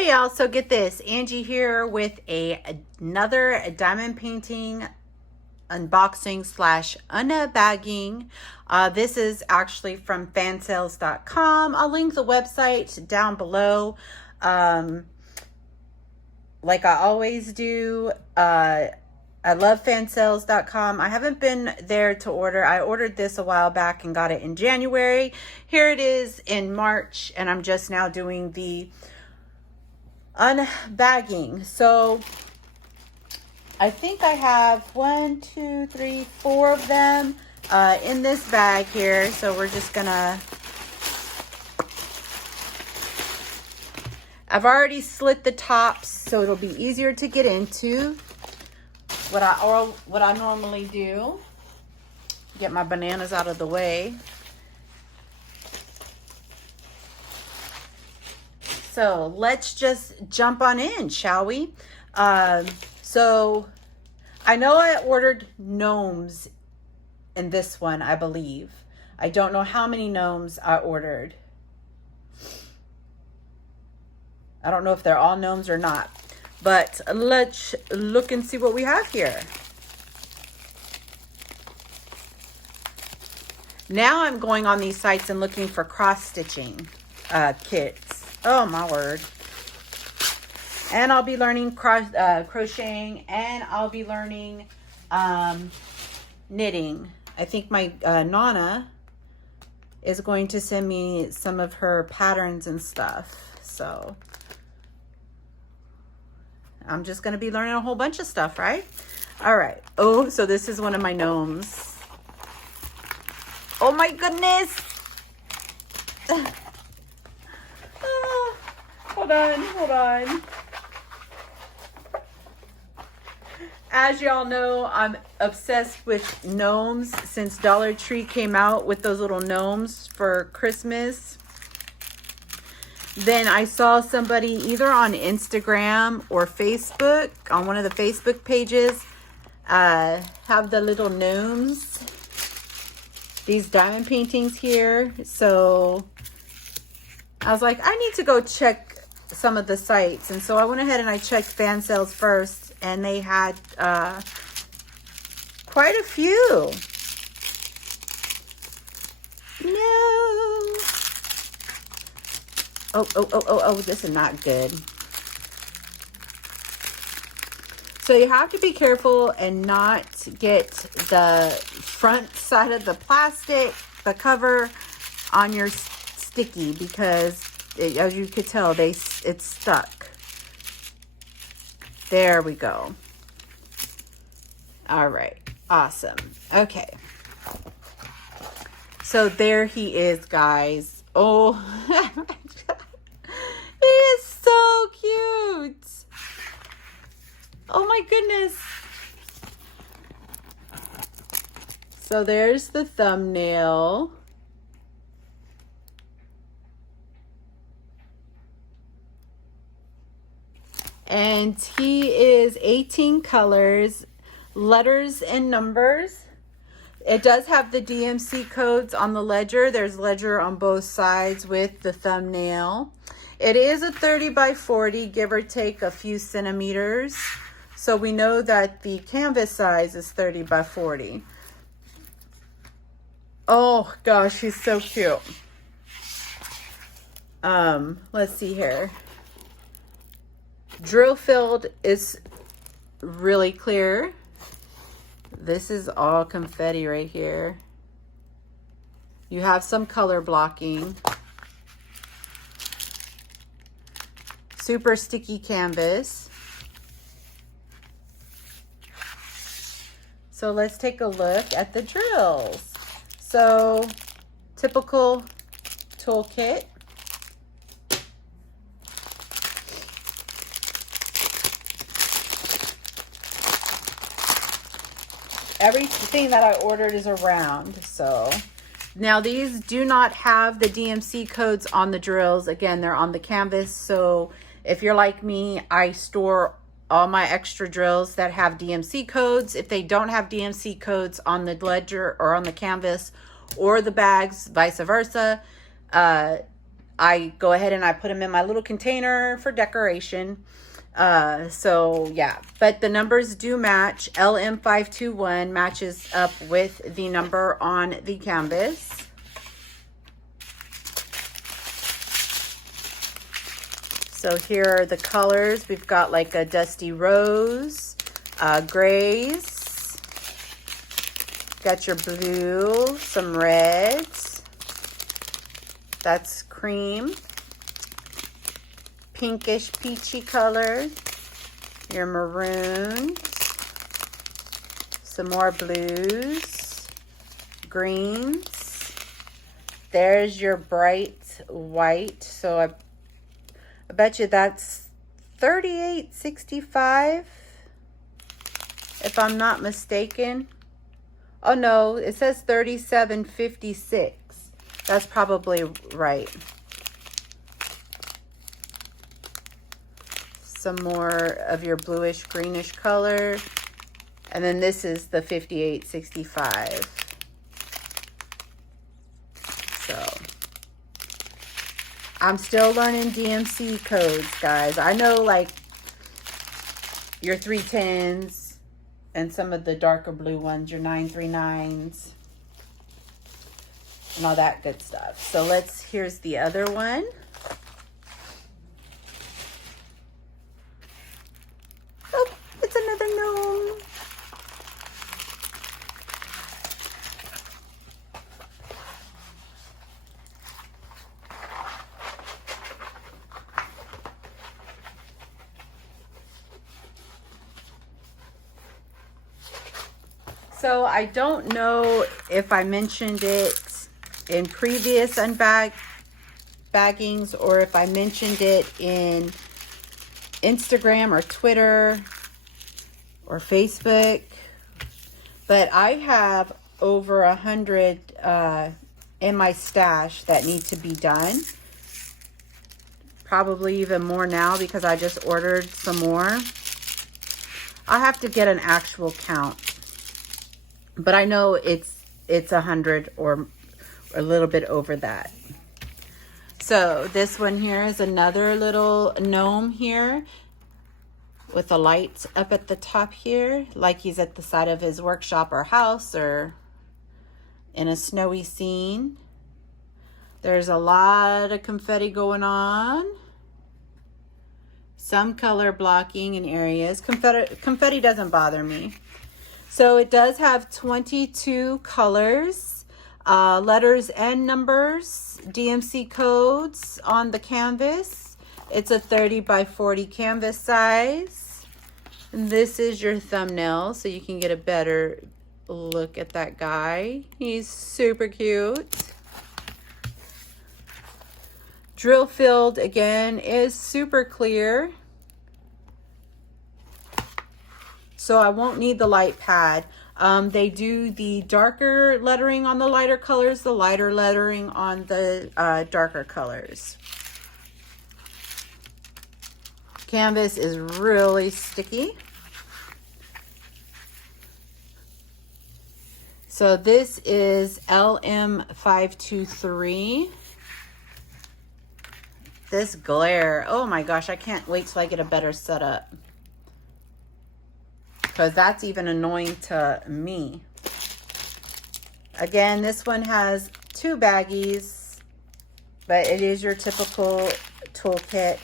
Hi y'all, so get this, Angie here with another diamond painting unboxing slash unbagging. This is actually from Fansells.com. I'll link the website down below. Like I always do. I love Fansells.com. I haven't been there to order. I ordered this a while back and got it in January. Here it is in March, and I'm just now doing the unbagging. So I think I have 1, 2, 3, 4 of them in this bag here. So we're just gonna, I've already slit the tops so it'll be easier to get into. What I normally do, get my bananas out of the way. So let's just jump on in, shall we? So I know I ordered gnomes in this one, I believe. I don't know how many gnomes I ordered. I don't know if they're all gnomes or not. But let's look and see what we have here. Now I'm going on these sites and looking for cross-stitching kits. Oh my word. And I'll be learning crocheting, and I'll be learning knitting. I think my Nana is going to send me some of her patterns and stuff. So I'm just going to be learning a whole bunch of stuff, right? All right. Oh, so this is one of my gnomes. Oh my goodness. Oh, hold on. As y'all know, I'm obsessed with gnomes since Dollar Tree came out with those little gnomes for Christmas. Then I saw somebody either on Instagram or Facebook, on one of the Facebook pages, have the little gnomes, these diamond paintings here. So I was like, I need to go check some of the sites. And so I went ahead and I checked Fansells first, and they had quite a few. No. Oh, this is not good. So you have to be careful and not get the front side of the plastic, the cover, on your sticky, because as you could tell, it's stuck. There we go. All right, awesome. Okay. So there he is, guys. Oh, he is so cute. Oh my goodness. So there's the thumbnail. And he is 18 colors, letters and numbers. It does have the DMC codes on the ledger. There's ledger on both sides with the thumbnail. It is a 30 by 40, give or take a few centimeters. So we know that the canvas size is 30 by 40. Oh gosh, he's so cute. Let's see here. Drill field is really clear. This is all confetti right here. You have some color blocking. Super sticky canvas. So let's take a look at the drills. So typical toolkit. Everything that I ordered is around. So now these do not have the DMC codes on the drills. Again, they're on the canvas. So if you're like me, I store all my extra drills that have DMC codes. If they don't have DMC codes on the ledger or on the canvas or the bags, vice versa, I go ahead and I put them in my little container for decoration. So yeah, but the numbers do match. LM521 matches up with the number on the canvas. So here are the colors. We've got like a dusty rose, grays, got your blue, some reds, that's cream, pinkish peachy color, your maroons, some more blues, greens. There's your bright white. So I bet you that's $38.65 if I'm not mistaken. Oh no, it says $37.56. That's probably right. Some more of your bluish greenish color. And then this is the $58.65. So I'm still learning DMC codes, guys. I know like your 310s and some of the darker blue ones, your 939s and all that good stuff. So here's the other one. Oh, it's another gnome. So I don't know if I mentioned it in previous unbaggings or if I mentioned it in Instagram or Twitter or Facebook, but I have over 100 in my stash that need to be done. Probably even more now because I just ordered some more. I have to get an actual count. But I know it's 100 or a little bit over that. So this one here is another little gnome here with the lights up at the top here, like he's at the side of his workshop or house or in a snowy scene. There's a lot of confetti going on. Some color blocking in areas. Confetti doesn't bother me. So it does have 22 colors, letters and numbers, DMC codes on the canvas. It's a 30 by 40 canvas size. And this is your thumbnail, so you can get a better look at that guy. He's super cute. Drill field, again, is super clear. So I won't need the light pad. They do the darker lettering on the lighter colors, the lighter lettering on the darker colors. Canvas is really sticky. So this is LM523. This glare, oh my gosh, I can't wait till I get a better setup. Because that's even annoying to me. Again, this one has 2 baggies, but it is your typical toolkit.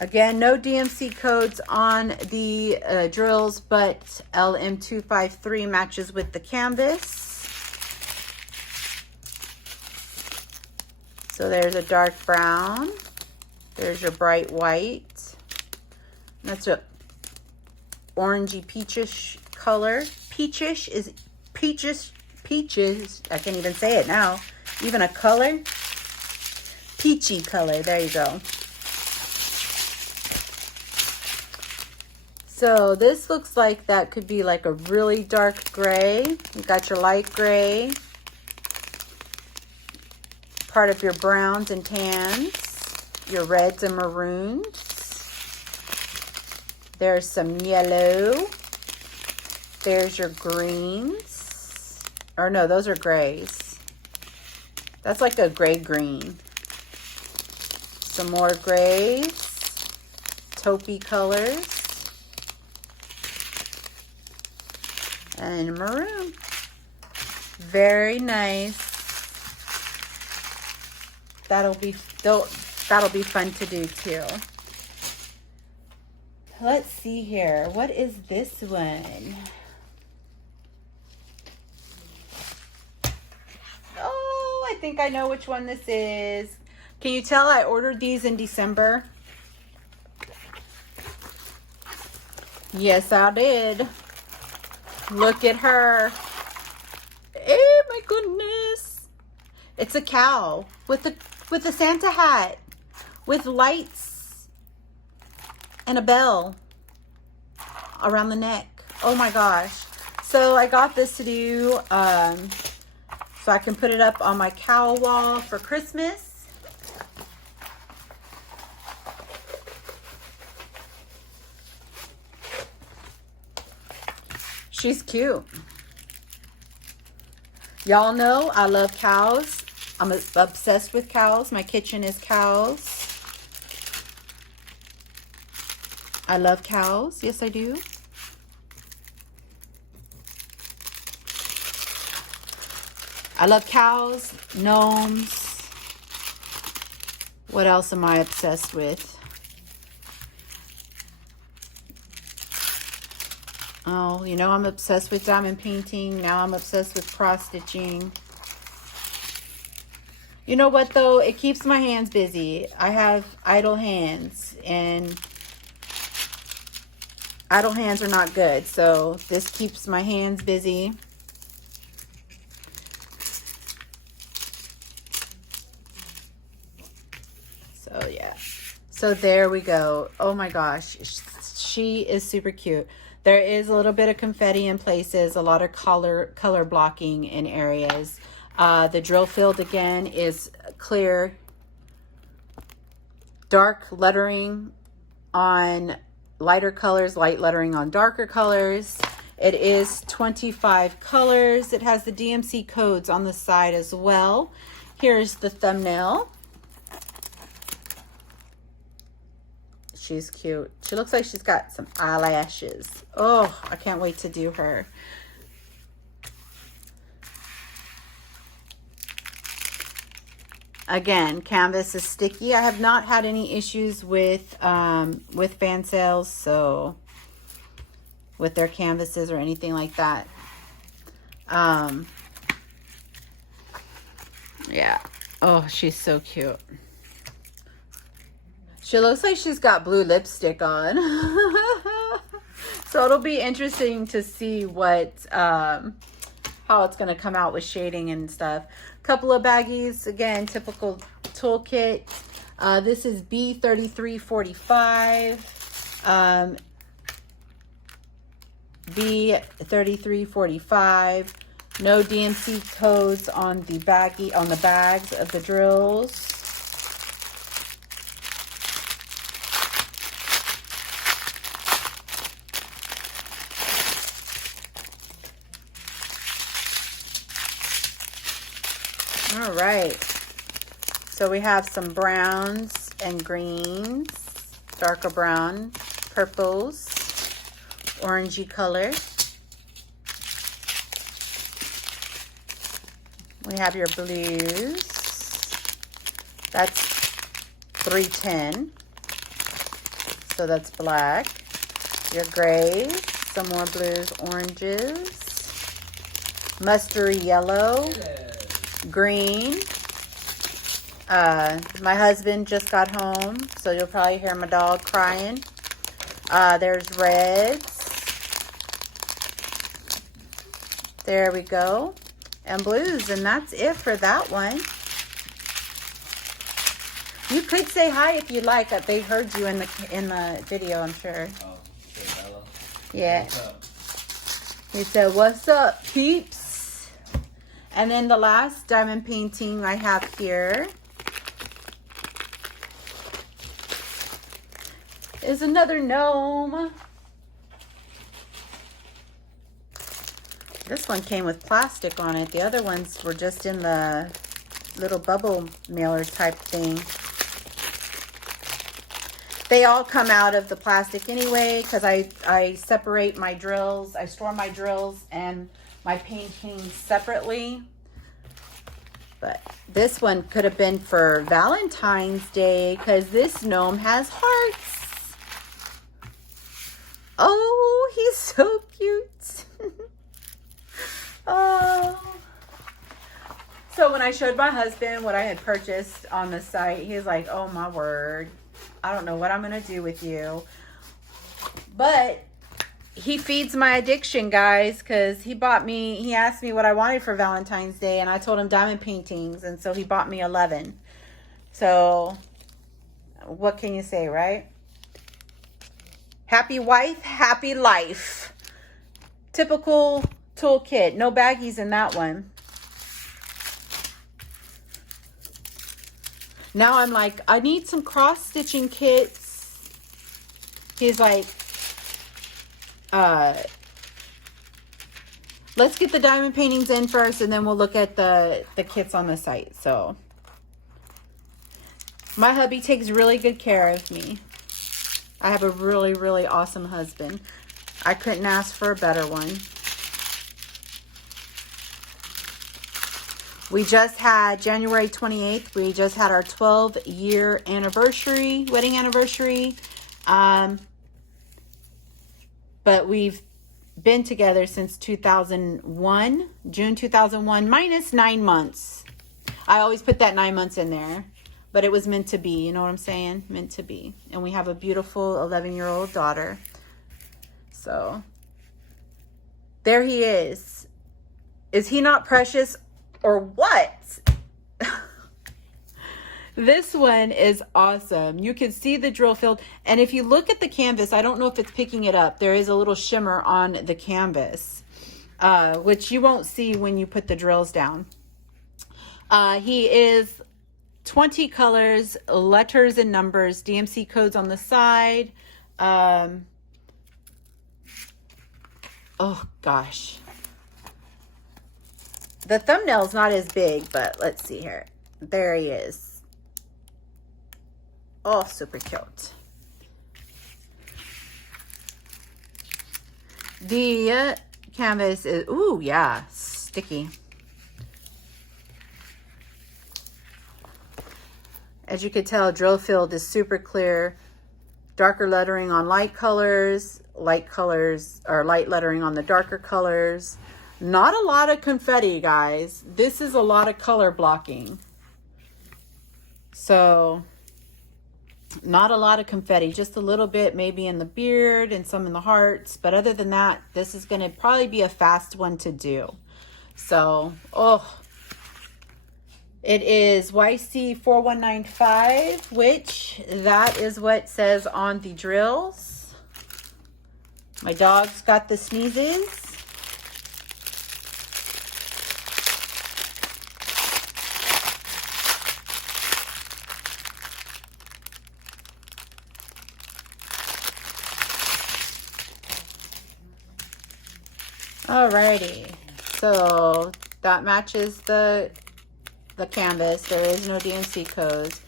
Again, no DMC codes on the drills, but LM253 matches with the canvas. So there's a dark brown. There's your bright white. That's a orangey peachish color. Peachish is peaches. I can't even say it now. Even a color. Peachy color. There you go. So this looks like that could be like a really dark gray. You got your light gray. Part of your browns and tans, your reds and maroons, There's some yellow. There's your greens. Or no, those are grays. That's like a gray green. Some more grays. Taupey colors. And maroon. Very nice. That'll be fun to do too. Let's see here. What is this one? Oh, I think I know which one this is. Can you tell I ordered these in December? Yes, I did. Look at her. Oh my goodness. It's a cow with a Santa hat with lights and a bell around the neck. Oh my gosh. So I got this to do so I can put it up on my cow wall for Christmas. She's cute. Y'all know I love cows. I'm obsessed with cows. My kitchen is cows. I love cows. Yes, I do. I love cows, gnomes. What else am I obsessed with? Oh, you know I'm obsessed with diamond painting. Now I'm obsessed with cross stitching. You know what though? It keeps my hands busy. I have idle hands, and idle hands are not good. So this keeps my hands busy. So yeah. So there we go. Oh my gosh. She is super cute. There is a little bit of confetti in places, a lot of color blocking in areas. The drill field again is clear, dark lettering on lighter colors, light lettering on darker colors. It is 25 colors. It has the DMC codes on the side as well. Here's the thumbnail. She's cute. She looks like she's got some eyelashes. Oh, I can't wait to do her. Again, canvas is sticky. I have not had any issues with Fansells, so with their canvases or anything like that. Yeah. Oh, she's so cute. She looks like she's got blue lipstick on. So it'll be interesting to see what how it's going to come out with shading and stuff. Couple of baggies, again, typical toolkit. This is B3345. B3345. No DMC codes on the baggie, on the bags of the drills. All right, so we have some browns and greens, darker brown, purples, orangey color. We have your blues. That's 310, so that's black. Your grays, some more blues, oranges, mustardy yellow. Green. My husband just got home, so you'll probably hear my dog crying. There's reds. There we go. And blues, and that's it for that one. You could say hi if you like. They heard you in the video, I'm sure. Oh, hello. Yeah. What's up? He said, "What's up, peeps?" And then the last diamond painting I have here is another gnome. This one came with plastic on it. The other ones were just in the little bubble mailer type thing. They all come out of the plastic anyway because I separate my drills. I store my drills and my paintings separately. But this one could have been for Valentine's Day because this gnome has hearts. Oh, he's so cute. Oh. So when I showed my husband what I had purchased on the site, he was like, oh my word. I don't know what I'm going to do with you. But he feeds my addiction, guys, because he asked me what I wanted for Valentine's Day, and I told him diamond paintings, and so he bought me 11. So what can you say, right? Happy wife, happy life. Typical toolkit. No baggies in that one. Now I'm like, I need some cross-stitching kits. He's like, let's get the diamond paintings in first, and then we'll look at the kits on the site. So my hubby takes really good care of me. I have a really, really awesome husband. I couldn't ask for a better one. We just had January 28th. We just had our 12-year anniversary, wedding anniversary. But we've been together since 2001, June 2001, minus 9 months. I always put that 9 months in there, but it was meant to be. You know what I'm saying? Meant to be. And we have a beautiful 11-year-old daughter. So there he is. Is he not precious? Or what? This one is awesome. You can see the drill field. And if you look at the canvas, I don't know if it's picking it up. There is a little shimmer on the canvas, which you won't see when you put the drills down. He is 20 colors, letters and numbers, DMC codes on the side. Oh, gosh. The thumbnail's not as big, but let's see here. There he is. Oh, super cute. The canvas is, ooh, yeah, sticky. As you can tell, drill field is super clear. Darker lettering on light colors, or light lettering on the darker colors. Not a lot of confetti, guys. This is a lot of color blocking. So, not a lot of confetti. Just a little bit maybe in the beard and some in the hearts. But other than that, this is going to probably be a fast one to do. So, oh. It is YC4195, which that is what says on the drills. My dog's got the sneezes. Alrighty, so that matches the canvas. There is no DMC codes,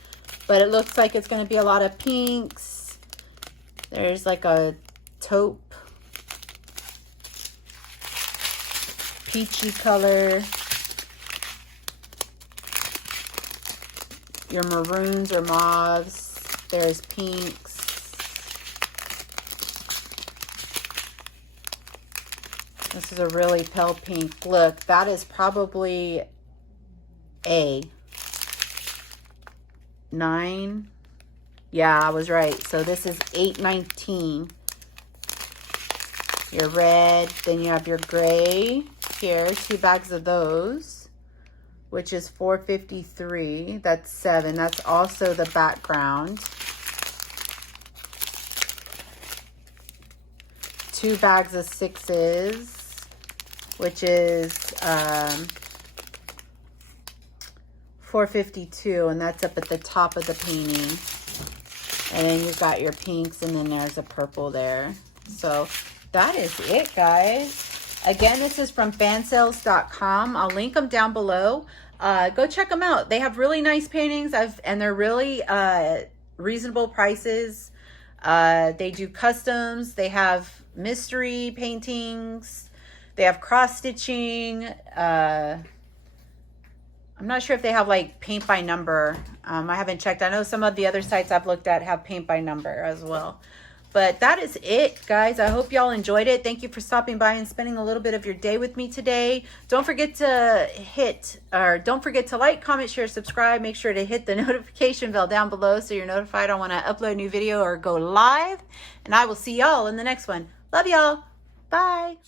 but it looks like it's going to be a lot of pinks. There's like a taupe, peachy color. Your maroons or mauves. There's pinks. This is a really pale pink. Look, that is probably a 9. Yeah, I was right. So this is 819. Your red, then you have your gray here, 2 bags of those, which is 453. That's 7. That's also the background. 2 bags of 6s, which is 452, and that's up at the top of the painting. And then you've got your pinks, and then there's a purple there. So that is it, guys. Again, this is from Fansells.com. I'll link them down below. Go check them out. They have really nice paintings, and they're really reasonable prices. They do customs. They have mystery paintings. They have cross stitching. I'm not sure if they have like paint by number. I haven't checked. I know some of the other sites I've looked at have paint by number as well. But that is it, guys. I hope y'all enjoyed it. Thank you for stopping by and spending a little bit of your day with me today. Don't forget to like, comment, share, subscribe. Make sure to hit the notification bell down below so you're notified on when I upload a new video or go live. And I will see y'all in the next one. Love y'all. Bye.